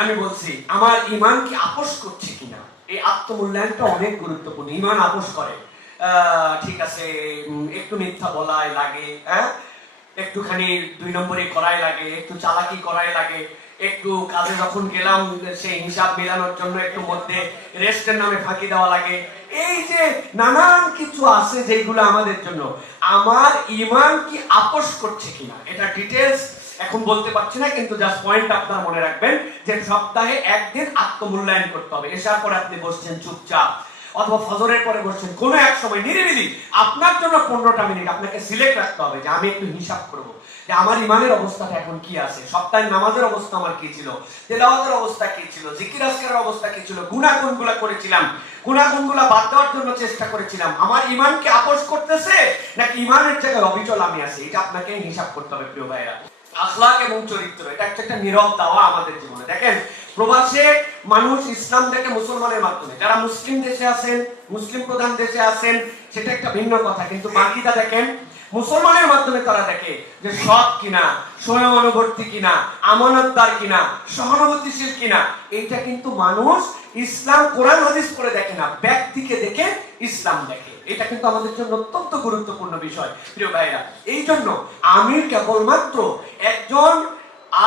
আমি বলছি আমার ঈমান কি আপোস করছে কিনা। এই আত্মমূল্যায়নটা অনেক গুরুত্বপূর্ণ। ঈমান আপোস করে, ঠিক আছে, একটু মিথ্যা বলাই লাগে, একটুখানি 2 নম্বরে করাই লাগে, একটু চালাকি করাই লাগে, একটু কাজে যখন গেলাম সেই হিসাব মেলানোর জন্য একটু মধ্যে রেস্টের নামে ফাঁকি দেওয়া লাগে। এই যে নানান কিছু আছে যেগুলো আমাদের জন্য, আমার ঈমান কি আপোস করছে কিনা এটা ডিটেইলস এখন বলতে পারছি না, কিন্তু জাস্ট পয়েন্ট আপনারা মনে রাখবেন যে সপ্তাহে একদিন আত্মমূল্যায়ন করতে হবে। এশার পরে আপনি বসছেন চুপচাপ, অথবা ফজরের পরে বসছেন, কোনো এক সময় নিরিবিলি আপনার জন্য 15টা মিনিট আপনাকে সিলেক্ট রাখতে হবে যে আমি একটু হিসাব করব যে আমার ঈমানের অবস্থাটা এখন কি আছে, সপ্তাহের নামাজের অবস্থা আমার কি ছিল, তেলাওয়াতের অবস্থা কি ছিল, জিকির আজকারের অবস্থা কি ছিল, গুনাহগুলো করেছিলাম, গুনাহগুলো বাদ দেওয়ার জন্য চেষ্টা করেছিলাম, আমার ঈমান কি আপোস করতেছে নাকি ঈমানের জায়গায় অবিচল আমি আছি, এটা আপনাকে হিসাব করতে হবে প্রিয় ভাইরা। আখলাক এবং চরিত্র, এটা একটা নীরব দাওয়া আমাদের জীবনে। দেখেন প্রবাসে মানুষ ইসলাম দেখে মুসলমানের মাধ্যমে, যারা মুসলিম দেশে আছেন, মুসলিম প্রধান দেশে আছেন, সেটা একটা ভিন্ন কথা, কিন্তু বাকিটা দেখেন মুসলমানের মাধ্যমে তারা দেখে যে সৎ কিনা, স্বয়ং অনুবর্তী কিনা, আমানতদার কিনা, সহানুভূতিশীল কিনা। এইটা কিন্তু মানুষ ইসলাম কোরআন হাদিস করে দেখে না, ব্যক্তিকে দেখে ইসলাম দেখে। এটা কিন্তু আমাদের জন্য অত্যন্ত গুরুত্বপূর্ণ বিষয় প্রিয় ভাইরা। এই জন্য আমি কেবলমাত্র একজন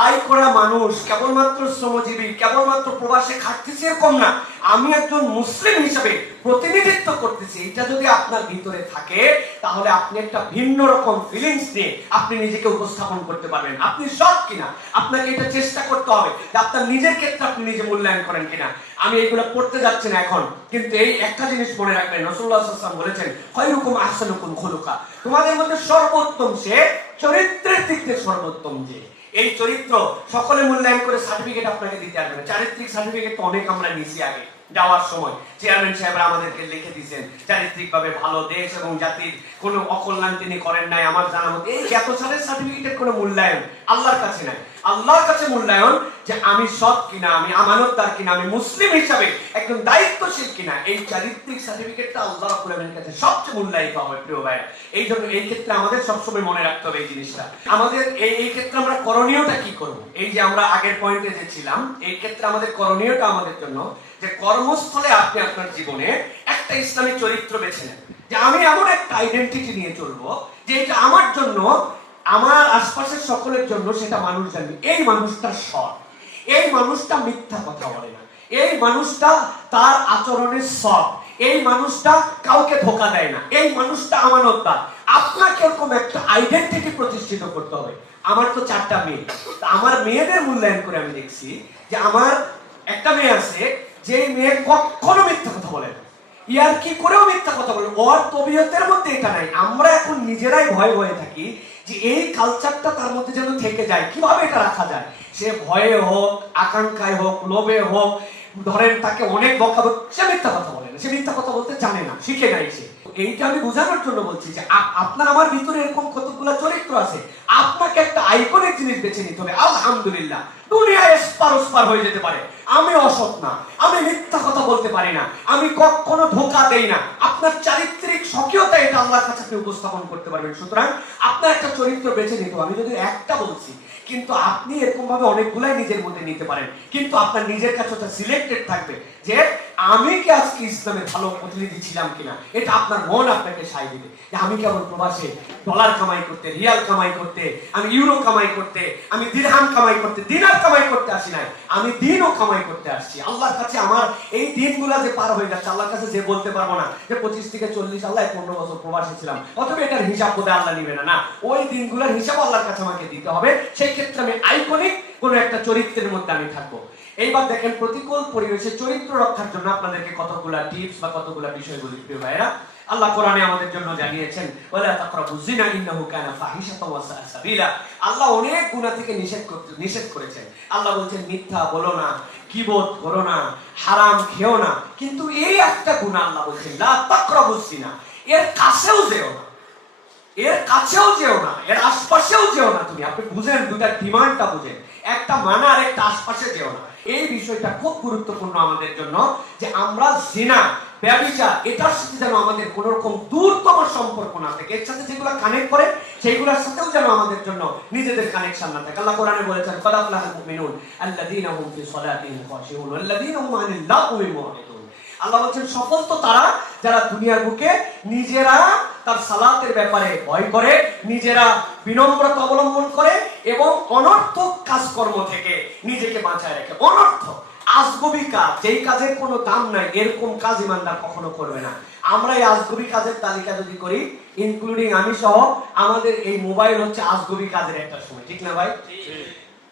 আয় করা মানুষ, কেবলমাত্র শ্রমজীবী, কেবলমাত্র প্রবাসে খাটতেছি এরকম না, আমি একজন মুসলিম হিসেবে প্রতিনিধিত্ব করতেছি, এটা যদি আপনার ভিতরে থাকে তাহলে আপনি একটা ভিন্ন রকম ফিলিংস নিয়ে আপনি নিজেকে উপস্থাপন করতে পারবেন। আপনি সৎ কিনা আপনাকে এটা চেষ্টা করতে হবে যে আপনার নিজের ক্ষেত্রে আপনি নিজে মূল্যায়ন করেন কিনা। আমি এগুলো পড়তে যাচ্ছি না এখন, কিন্তু এই একটা জিনিস মনে রাখবেন, রাসূলুল্লাহ সাল্লাল্লাহু আলাইহি ওয়াসাল্লাম বলেছেন খায়রুকুম আহসানুকুম খুলুকা, তোমাদের মধ্যে সর্বোত্তম সে চরিত্রের দিক থেকে সর্বোত্তম যে। এই চরিত্র সকলে মূল্যায়ন করে সার্টিফিকেট আপনাকে দিতে আসবে না। চারিত্রিক সার্টিফিকেট তো অনেক আমরা নিয়েছি আগে যাওয়ার সময়, চেয়ারম্যান সাহেবরা আমাদেরকে লিখে দিয়েছেন চারিত্রিক ভাবে ভালো, দেশ এবং জাতির কোনো অকল্যাণ তিনি করেন নাই আমার জানা মতে। এই এত সালের সার্টিফিকেটের কোনো মূল্যায়ন আল্লাহর কাছে নাই। আল্লাহর কাছে মূল্যায়ন যে আমি সৎ কিনা, আমি আমানতদার কিনা, আমি মুসলিম হিসাবে একজন দায়িত্বশীল কিনা। এই চারিত্রিক সার্টিফিকেটটা আল্লাহ রাব্বুল আমিনের কাছে সবচেয়ে মূল্যায়িত হবে প্রিয় ভাই। এই জন্য এই ক্ষেত্রে আমাদের সবসময় মনে রাখতে হবে এই জিনিসটা। আমাদের এই ক্ষেত্রে আমরা করণীয়টা কি করব? এই যে আমরা আগের পয়েন্টে যে ছিলাম, এই ক্ষেত্রে আমাদের করণীয়টা আমাদের জন্য যে কর্মস্থলে আপনি আপনার জীবনে একটা ইসলামিক চরিত্র বেছে নেন, যে আমি এমন একটা আইডেন্টিটি নিয়ে চলবো যে এটা আমার জন্য আমার আশপাশের সকলের জন্য সেটা মানুষ জানবে এই মানুষটা সৎ, এই মানুষটা মিথ্যা কথা বলে না, এই মানুষটা তার আচরণের সৎ, এই মানুষটা কাউকে ধোঁকা দেয় না, এই মানুষটা আমানতদার। আপনাকে এরকম একটা আইডেন্টিটি প্রতিষ্ঠিত করতে হবে। আমার তো 4টা মেয়ে, আমার মেয়েদের মূল্যায়ন করে আমি দেখছি যে আমার একটা মেয়ে আছে যে মেয়ে কখনো মিথ্যা কথা বলে না, ইয়ার কি করেও মিথ্যা কথা বলে, ওর তবিয়তের মধ্যে এটা নাই। আমরা এখন নিজেরাই ভয়ে ভয়ে থাকি যে এই কালচারটা তার মধ্যে যেন থেকে যায়। কিভাবে এটা রাখা যায়? সে ভয়ে হোক, আকাঙ্ক্ষায় হোক, লোভে হোক, ধরেন তাকে অনেক বকাবো, সে মিথ্যা কথা বলে না, সে মিথ্যা কথা বলতে জানে না, শিখে নাই সে। এইটা আমি বোঝানোর জন্য বলছি যে আপনার আমার ভিতরে এরকম কতগুলো চরিত্র আছে, আপনাকে একটা আইকনিক জিনিস বেছে নিতে হবে। আলহামদুলিল্লাহ, দুনিয়ায় এসপার ওসপার হয়ে যেতে পারে, আমি অসৎ না, আমি মিথ্যা কথা বলতে পারি না, আমি কখনো ধোঁকা দেই না। আপনার চারিত্রিক স্বকীয়তা এটা আল্লাহর কাছে আপনি উপস্থাপন করতে পারবেন। সুতরাং আপনার একটা চরিত্র বেছে নিতে হবে। আমি যদি একটা বলছি, কিন্তু আপনি এরকম ভাবে অনেকগুলাই নিজের মধ্যে নিতে পারেন, কিন্তু আপনার নিজের কাছে ওটা সিলেক্টেড থাকবে যে আমি কি আজকে ইসলামের ভালো প্রতিনিধি ছিলাম কিনা। এটা আপনার মন আপনাকে সাই দিবে যে আমি কেবল প্রবাসে ডলার কামাই করতে, রিয়াল কামাই করতে, আমি ইউরো কামাই করতে, আমি দিরহাম কামাই করতে, দিনার কামাই করতে আসি নাই, আমি দিনও কামাই করতে আসছি। আল্লাহর কাছে আমার এই দিনগুলা যে পার হয়ে যাচ্ছে, আল্লাহর কাছে যে বলতে পারবো না যে 25 থেকে 40 আল্লাহ 15 বছর প্রবাসে ছিলাম, অথবা এটার হিসাব বোধহয় আল্লাহ নিবে না। না, ওই দিনগুলোর হিসাব আল্লাহর কাছে আমাকে দিতে হবে। সেই ক্ষেত্রে আমি আইকনিক কোন একটা চরিত্রের মধ্যে আমি থাকবো। এইবার দেখেন, প্রতিকূল পরিবেশে চরিত্র রক্ষার জন্য আপনাদেরকে কতগুলা টিপস বা কতগুলা বিষয় বলি প্রিয় ভাইরা। আল্লাহ কোরআনে আমাদের জন্য জানিয়েছেন, ওয়ালা তাকরাবুজ জিনা ইন্নাহু কানা ফাহিশাতাও ওয়া সাআ সাবিলা। আল্লাহ অনেক গুনাহ থেকে নিষেধ করেছেন। আল্লাহ বলেছেন মিথ্যা বলো না, গীবত করো না, হারাম খেও না। কিন্তু এই একটা গুনাহ আল্লাহ বলেছেন লা তাকরাবুজ জিনা, এর কাছেও যেও না, এর কাছেও যেও না, এর আশপাশেও যেও না। তুমি আপনি বুঝেন, দুইটা ডিমান্ডটা বুঝেন, একটা মানা আর একটা আশপাশে যেও না। এই বিষয়টা খুব গুরুত্বপূর্ণ আমাদের জন্য যে আমরা জিনা, ব্যভিচার, এটার সাথে যেন আমাদের কোন রকম দূরতম সম্পর্ক না থাকে। এর সাথে যেগুলো কানেক্ট করে সেইগুলোর সাথেও যেন আমাদের জন্য নিজেদের কানেকশন না থাকে। আল্লাহ কোরআনে বলেছেন ক্বাদ আফলাহাল মুমিনুন আল্লাযীনা হুম ফি সালাতিহিম খাশিউন ওয়াল্লাযীনা হুম আনিল লাগওয়ি মুরিদুন। আল্লাহ বলেন সফল তো তারা যারা দুনিয়ার বুকে নিজেরা তার সালাতের ব্যাপারে ভয় করে, নিজেরা বিনম্রতা অবলম্বন করে এবং অনর্থক কাজকর্ম থেকে নিজেকে বাঁচায় রাখে। অনর্থক আজগবি কাজ, যেই কাজের কোনো দাম নাই, এরকম কাজ ইমানদার কখনো করবে না। আমরা এই আজগবি কাজের তালিকা যদি করি, ইনক্লুডিং আমি সহ, আমাদের এই মোবাইল হচ্ছে আজগবি কাজের একটা সময়, ঠিক না ভাই?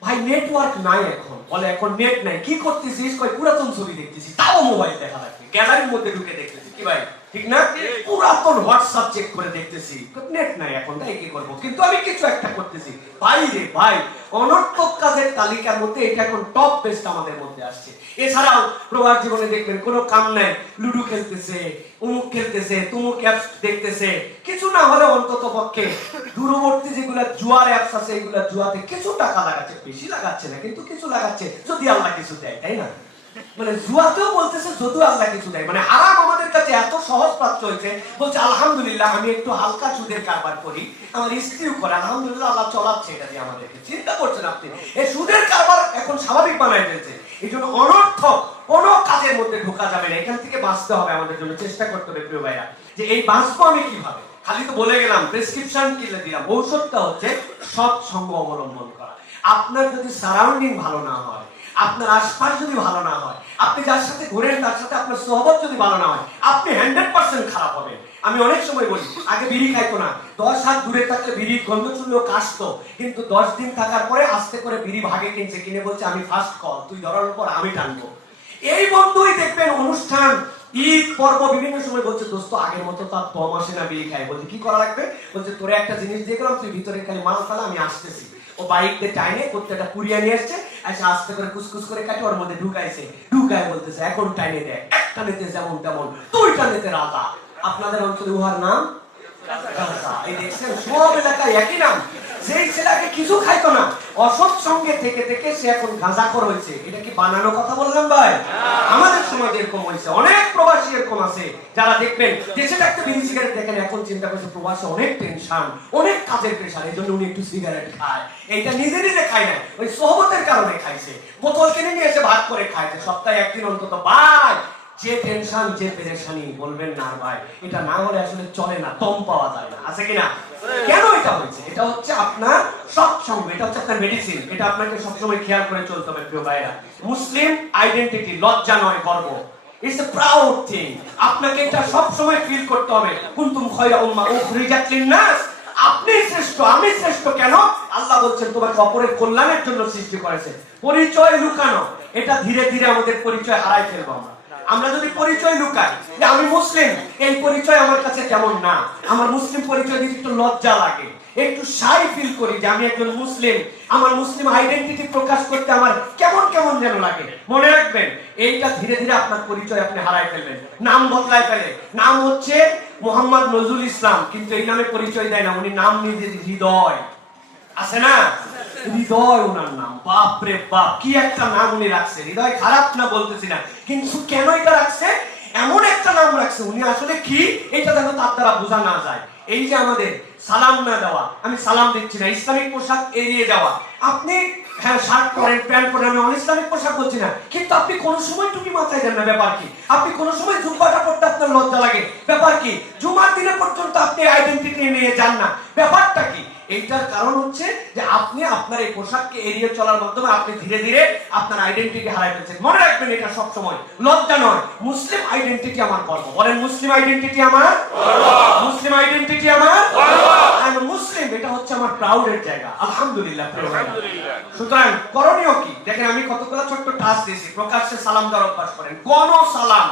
ভাই নেটওয়ার্ক নাই এখন, বলে এখন নেট নাই, কি করতেছিস? কই পুরাতন ছবি দেখতেছি, তাও মোবাইল দেখা লাগবে, গ্যালারির মধ্যে ঢুকে দেখতেছি, কি ভাই ঠিক না? পুরাতন হোয়াটসঅ্যাপ চেক করে দেখতেছি, নেট নাই এখন, তাই কি করবো? কিন্তু আমি কিছু একটা করতেছি। ভাই রে ভাই, অনর্থক কাজের তালিকার মধ্যে এটা এখন টপ বেস্ট আমাদের মধ্যে আসছে। এছাড়াও প্রবাস জীবনে দেখবেন কোনো কাম নাই, লুডু খেলতেছে, উমুক খেলতেছে, তুমুক অ্যাপস দেখতেছে, কিছু না হলে অন্তত পক্ষে দূরবর্তী যেগুলা জুয়ার অ্যাপস আছে, এগুলা জুয়াতে কিছু টাকা লাগাচ্ছে, বেশি লাগাচ্ছে না কিন্তু কিছু লাগাচ্ছে, যদি আল্লাহ কিছু দেয়, তাই না? মানে জুয়াতেও বলতেছে যদি আল্লাহ কিছু দেয়। মানে হারাম আমাদের কাছে এত সহজ প্রাপ্ত হয়েছে, বলছে আলহামদুলিল্লাহ আমি একটু হালকা সুদের কারবার করি, আমার স্ত্রীও করে, আলহামদুলিল্লাহ আল্লাহ চলাচ্ছে এটা দিয়ে আমাদেরকে। চিন্তা করছেন আপনি, এই সুদের কারবার এখন স্বাভাবিক বানায় ফেলছে। এই জন্য অনর্থক কোনো কাজের মধ্যে ঢোকা যাবে না, এখান থেকে বাঁচতে হবে আমাদের জন্য, চেষ্টা করতে হবে প্রিয় ভাইরা। যে এই বাঁচবো আমি কিভাবে? খালি তো বলে গেলাম, প্রেসক্রিপশন কিনে দিলাম। ঔষধটা হচ্ছে সৎ সঙ্গ অবলম্বন করা। আপনার যদি সারাউন্ডিং ভালো না হয়, আপনার আশপাশ যদি ভালো না হয়, আপনি যার সাথে ঘুরেন তার সাথে আপনার সোহবত যদি ভালো না হয়, আপনি 100% খারাপ হবেন। আমি অনেক সময় বলি, আগে বিড়ি খাইতো না, 10 হাত দূরে থাকলে বিড়ির গন্ধ শুনলেও কাশতো, কিন্তু 10 দিন থাকার পরে আস্তে করে বিড়ি ভাগে কিনছে, কিনে বলছে আমি ফার্স্ট কল, তুই ধরার পর আমি টানবো। এই বন্ধুই দেখবেন অনুষ্ঠান, ঈদ পর্ব, বিভিন্ন সময় বলছে দোস্ত আগের মতো তার দম আসে না বিড়ি খায়। বলছে কি করা লাগবে? বলছে তোরে একটা জিনিস দিয়ে গেলাম, তুই ভিতরে খালি মাল ফেলা, আমি আসতেছি। ও বাইক দিয়ে টাইনে প্রত্যেকটা পুরিয়া নিয়ে আসছে, আচ্ছা আস্তে করে কুসকুস করে কাটে ওর মধ্যে ঢুকাইছে, ঢুকায় বলতেছে এখন টাইনে দেয়, একটা নিতে যেমন তেমন, দুইটা নিতে রাজা। আপনাদের অঞ্চলে উহার নাম গাঁজা। এই দেখছেন সব এলাকায় একই নাম। যেই ছেলেকে কিছু খাইতো না, অসৎ সঙ্গে থেকে থেকে সে এখন গাঁজাখোর হয়েছে। এটা কি বানানো কথা বললাম ভাই? আমাদের সমাজে এরকম হয়েছে, অনেক প্রবাসী এরকম আছে যারা দেখবেন দেশে থাকতে বিড়ি সিগারেট দেখেন, এখন চিন্তা করছে প্রবাসে অনেক টেনশন, অনেক কাজের প্রেশার, এই জন্য উনি একটু সিগারেট খায়। এইটা নিজে নিজে খায় না, ওই সোহবতের কারণে খাইছে। বোতল কিনে নিয়ে এসে ভাগ করে খাইছে, সপ্তাহে একদিন অন্তত। ভাই যে টেনশন যে পেরেশানি বলবেন না ভাই, এটা না হলে আসলে চলে না, দম পাওয়া যায় না, আছে কিনা? কেন এটা হয়েছে? এটা হচ্ছে আপনার সৎসঙ্গ, এটা হচ্ছে আপনার মেডিসিন, এটা আপনাকে সবসময় খেয়াল করে চলতে হবে প্রিয় ভাইরা। মুসলিম আইডেন্টিটি লজ্জা নয়, গর্ব। It's a proud thing. আপনাকে এটা সবসময় ফিল করতে হবে। কুনতুম খায়রা উম্মাহ উখরিজাত লিন-নাস, আপনি শ্রেষ্ঠ, আমি শ্রেষ্ঠ। কেন? আল্লাহ বলছেন তোমাকে অপরের কল্যাণের জন্য সৃষ্টি করেছে। পরিচয় লুকানো, এটা ধীরে ধীরে আমাদের পরিচয় হারাই ফেলবো আমরা। আমরা যদি পরিচয় লুকাই যে আমি মুসলিম, এই পরিচয় আমার কাছে কেমন না, আমার মুসলিম পরিচয় দিতে একটু লজ্জা লাগে, একটু শাই ফিল করি যে আমি একজন মুসলিম, আমার মুসলিম আইডেন্টিটি প্রকাশ করতে আমার কেমন কেমন যেন লাগে। মনে রাখবেন, এইটা ধীরে ধীরে আপনার পরিচয় আপনি হারাই ফেলবেন। নাম বদলায় ফেলে, নাম হচ্ছে মোহাম্মদ নজরুল ইসলাম, কিন্তু এই নামে পরিচয় দেয় না, উনি নাম নিজের হৃদয়, আছে না? হৃদয় ওনার নাম। বাপ রে বাপ, কি একটা নাম উনি রাখছে। হৃদয় খারাপ না বলতেছি না, কিন্তু কেন এটা রাখছে? এমন একটা নাম রাখছে, উনি আসলে কি এটা যেন তার দ্বারা বোঝা না যায়। এই যে আমাদের সালাম না দেওয়া, আমি সালাম দিচ্ছি না, ইসলামিক পোশাক এড়িয়ে যাওয়া। আপনি হ্যাঁ শার্ট পরেন, প্যান্ট পরেন, আমি অনইসলামিক পোশাক বলছি না, কিন্তু আপনি কোন সময় টুপি মাথায় দেন না, ব্যাপার কি? আপনি কোন সময় জুব্বাটা পড়তে আপনার লজ্জা লাগে, ব্যাপার কি? জুমার দিনে পর্যন্ত আপনি আইডেন্টিটি নিয়ে যান না, ব্যাপারটা কি? এইটার কারণ হচ্ছে যে আপনি আপনার এই পোশাককে এড়িয়ে চলার মাধ্যমে আপনি ধীরে ধীরে আপনার আইডেন্টিটি হারাই ফেলছেন। মনে রাখবেন, এটা সব সময় লজ্জা নয়, মুসলিম আইডেন্টিটি আমার গর্ব। বলেন, মুসলিম আইডেন্টিটি আমার গর্ব, মুসলিম আইডেন্টিটি আমার গর্ব, আই এম মুসলিম, এটা হচ্ছে আমার প্রাউডের জায়গা। আলহামদুলিল্লাহ। সুতরাং করণীয় কি? দেখেন, আমি কতগুলো ছোট্ট টাস্ক দিয়েছি। প্রকাশ্যে সালাম দেওয়ার অভ্যাস করেন, গণ সালাম।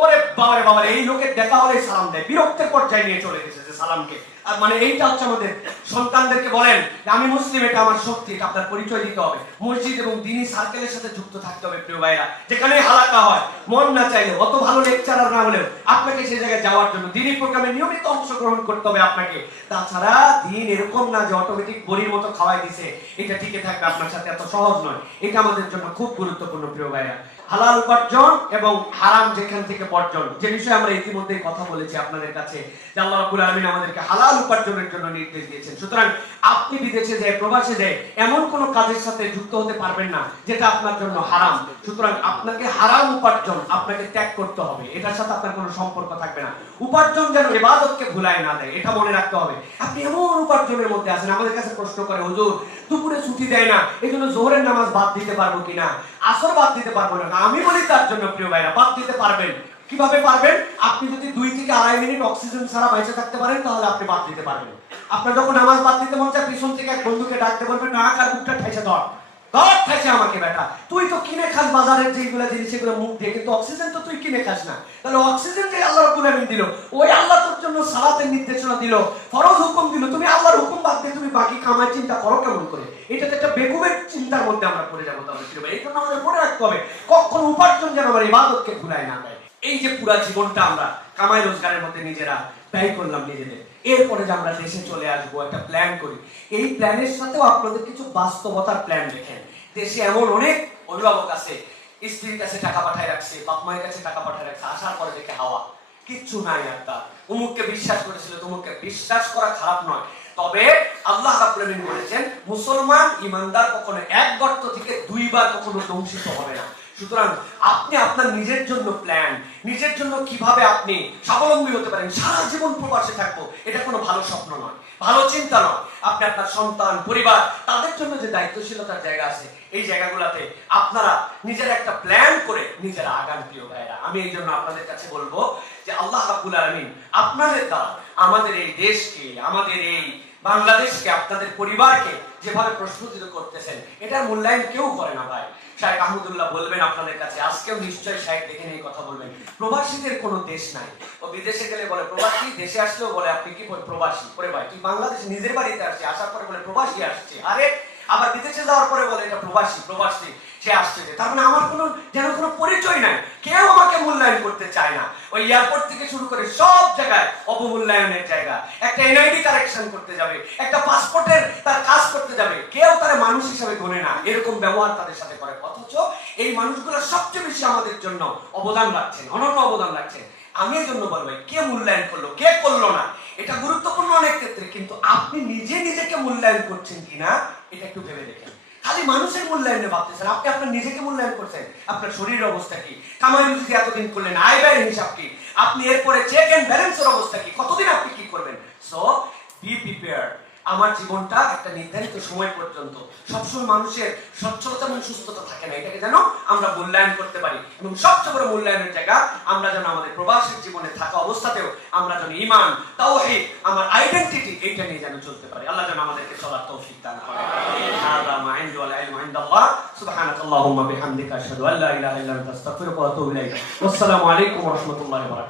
ওরে বাবারে বাবারে, এই লোকের দেখা হলে সালাম দেয়, বিরক্তের পর্যায়ে নিয়ে চলে গেছে যে সালামকে। আর মানে এইটা হচ্ছে আমাদের সন্তানদেরকে বলেন যে আমি মুসলিম, এটা আমার শক্তি, এটা আপনার পরিচয় দিতে হবে। মসজিদ এবং দ্বীনি সার্কেলের সাথে যুক্ত থাকতে হবে প্রিয় ভাইরা। যেখানে হালাকা হয়, মন না চাইলে, অত ভালো লেকচারার না হলেও আপনাকে সেই জায়গায় যাওয়ার জন্য দ্বীনি প্রোগ্রামে নিয়মিত অংশগ্রহণ করতে হবে আপনাকে। তাছাড়া দিন এরকম না যে অটোমেটিক বড়ির মতো খাওয়াই দিছে এটা টিকে থাকবে আপনার সাথে, এত সহজ নয়। এটা আমাদের জন্য খুব গুরুত্বপূর্ণ প্রিয় ভাইরা। হালাল উপার্জন এবং হারাম যেখান থেকে বর্জন, যে বিষয়ে আমরা ইতিমধ্যেই কথা বলেছি আপনাদের কাছে, যে আল্লাহ রাব্বুল আলামিন আমাদেরকে হালাল উপার্জনের জন্য নির্দেশ দিয়েছেন। সুতরাং আপনি বিদেশে যায়, প্রবাসে যায়, এমন কোন কাজের সাথে যুক্ত হতে পারবেন না যেটা আপনার জন্য হারাম। সুতরাং আপনাকে হারাম উপার্জন আপনাকে ত্যাগ করতে হবে, এটার সাথে আপনার কোনো সম্পর্ক থাকবে না। উপার্জন যেন ইবাদতকে ভুলায় না দেয়, এটা মনে রাখতে হবে। আপনি এমন উপার্জনের মধ্যে আছেন, আমাদের কাছে প্রশ্ন করে, হুজুর দুপুরে ছুটি দেয় না, এই জন্য জোহরের নামাজ বাদ দিতে পারবো কিনা, আসর বাদ দিতে পারবো না। আমি বলি তার জন্য প্রিয় ভাইরা, বাদ দিতে পারবেন। কিভাবে পারবেন? আপনি যদি 2 থেকে আড়াই মিনিট অক্সিজেন ছাড়া বেঁচে থাকতে পারেন, তাহলে আপনি বাদ দিতে পারবেন। আপনার যখন নামাজ বাদ দিতে মন চায়, পিছন থেকে এক বন্ধুকে ডাকতে বলবেন, না কার বুকটা ঠেসে ধর, ধর ঠেসে আমাকে, বেটা তুই তো কিনে খাস বাজারের যেগুলো জিনিস, সেগুলো মুখ দিয়ে, কিন্তু অক্সিজেন তো তুই কিনে খাস না। তাহলে অক্সিজেন যে আল্লাহ রাব্বুল আলামিন দিল, ওই আল্লাহ তোর জন্য সালাতের নির্দেশনা দিল, ফরজ হুকুম দিল, তুমি আল্লাহর হুকুম বাদ দিয়ে তুমি বাকি কামাই চিন্তা করো কেমন করে? এটা তো একটা বেকুবের চিন্তার মধ্যে আমরা পড়ে যাবো। তাহলে এই জন্য আমাদের মনে রাখতে হবে, কখন উপার্জন যেন আমার ইবাদতকে ভুলায় না দেয়। এই যে পুরা জীবনটা আমরা কামাই রোজগারের মধ্যে নিজেরা ব্যয় করলাম নিজেদের, এরপরে যে আমরা দেশে চলে আসবো, একটা প্ল্যান করি। এই প্ল্যানের সাথেও আপনাদের কিছু বাস্তবতার প্ল্যান দেখেন। দেশে এমন অনেক অভিভাবক আছে, স্ত্রীর কাছে টাকা পাঠায় রাখছে, বাপ মায়ের কাছে টাকা পাঠায় রাখছে, আসার পরে দেখে হাওয়া কিচ্ছু নাই। একটা অমুককে বিশ্বাস করেছিল, তমুককে বিশ্বাস করা খারাপ নয়, তবে আল্লাহ রাব্বুল আলামিন বলেছেন মুসলমান ইমানদার কখনো এক গর্ত থেকে 2 বার কখনো ধ্বংসিত হবে না। সুতরাং আপনি আপনার নিজের জন্য প্ল্যান, নিজের জন্য কিভাবে আপনি স্বাবলম্বী হতে পারেন, সারা জীবন প্রবাসে থাকবো, এটা কোনো ভালো স্বপ্ন নয়, ভালো চিন্তা নয়। আপনি আপনার সন্তান, পরিবার, তাদের জন্য যে দায়িত্বশীলতার জায়গা আছে, এই জায়গাগুলোতে আপনারা নিজের একটা প্ল্যান করে নিজেরা আগান প্রিয় ভাইরা। আমি এই জন্য আপনাদের কাছে বলবো যে আল্লাহ রাব্বুল আলামিন আপনাদের দ্বারা আমাদের এই দেশকে, আমাদের এই বাংলাদেশকে, আপনাদের পরিবারকে যেভাবে প্রস্ফুটিত করতেছেন, এটার মূল্যায়ন কেউ করে না ভাই। শাইখ আহমদুল্লাহ বলবেন আপনাদের কাছে, আজকেও নিশ্চয়ই শাইখ দেখে নিয়ে কথা বলবেন, প্রবাসীদের কোনো দেশ নাই। ও বিদেশে গেলে বলে প্রবাসী, দেশে আসলেও বলে আপনি কি প্রবাসী। ওরে ভাই, তুই বাংলাদেশে নিজের বাড়িতে আসছে, আসার পরে বলে প্রবাসী আসছে, আরে আবার বিদেশে যাওয়ার পরে বলে এটা প্রবাসী, প্রবাসী সে আসছে। তার মানে আমার কোনো যেন কোনো পরিচয় নাই, কেউ আমাকে মূল্যায়ন করতে চায় না। ওই এয়ারপোর্ট থেকে শুরু করে সব জায়গায় অবমূল্যায়নের জায়গা। একটা এনআইডি কারেকশন করতে যাবে, একটা পাসপোর্টের তার কাজ করতে যাবে, কেউ তার মানুষ হিসেবে গণে না, এরকম ব্যবহার তাদের সাথে করে। অথচ এই মানুষগুলো সবচেয়ে বেশি আমাদের জন্য অবদান রাখছেন, অনন্য অবদান রাখছেন। আমি এই জন্য বলবো, কে মূল্যায়ন করলো, কে করলো না, এটা গুরুত্বপূর্ণ অনেক ক্ষেত্রে, কিন্তু আপনি নিজে নিজেকে মূল্যায়ন করছেন কিনা এটা একটু ভেবে দেখেন। খালি মানুষের মূল্যায়নে ভাবতেছেন, আপনি আপনার নিজেকে মূল্যায়ন করছেন, আপনার শরীরের অবস্থা কি, কামাই রুজি এতদিন করলেন, আয় ব্যয়ের হিসাব কি, আপনি এরপরে চেক এন্ড ব্যালেন্সের অবস্থা কি, কতদিন আপনি কি করবেন। So be prepared. আমার জীবনটা একটা নির্ধারিত সময় পর্যন্ত, সবসময় মানুষের সচ্ছলতা এবং সুস্থতা থাকে না, এটাকে যেন আমরা মূল্যায়ন করতে পারি। এবং সবচেয়ে বড় মূল্যায়নের জায়গা আমরা যেন আমাদের প্রবাসের জীবনে থাকা অবস্থাতেও আমরা যেন ঈমান, তাওহীদ, আমার আইডেন্টিটি এইটা নিয়ে যেন চলতে পারি। আল্লাহ যেন আমাদেরকে চলার তৌফিক দান করেন। হাযা মা ইনদি ওয়াল ইলমু ইনদাল্লাহ। সুবহানাকাল্লাহুম্মা বিহামদিকা আশহাদু আল্লা ইলাহা ইল্লা আনতা আস্তাগফিরুকা ওয়া আতুবু ইলাইক। ওয়াসসালামু আলাইকুম ওয়া রাহমাতুল্লাহি ওয়া বারাকাতুহু।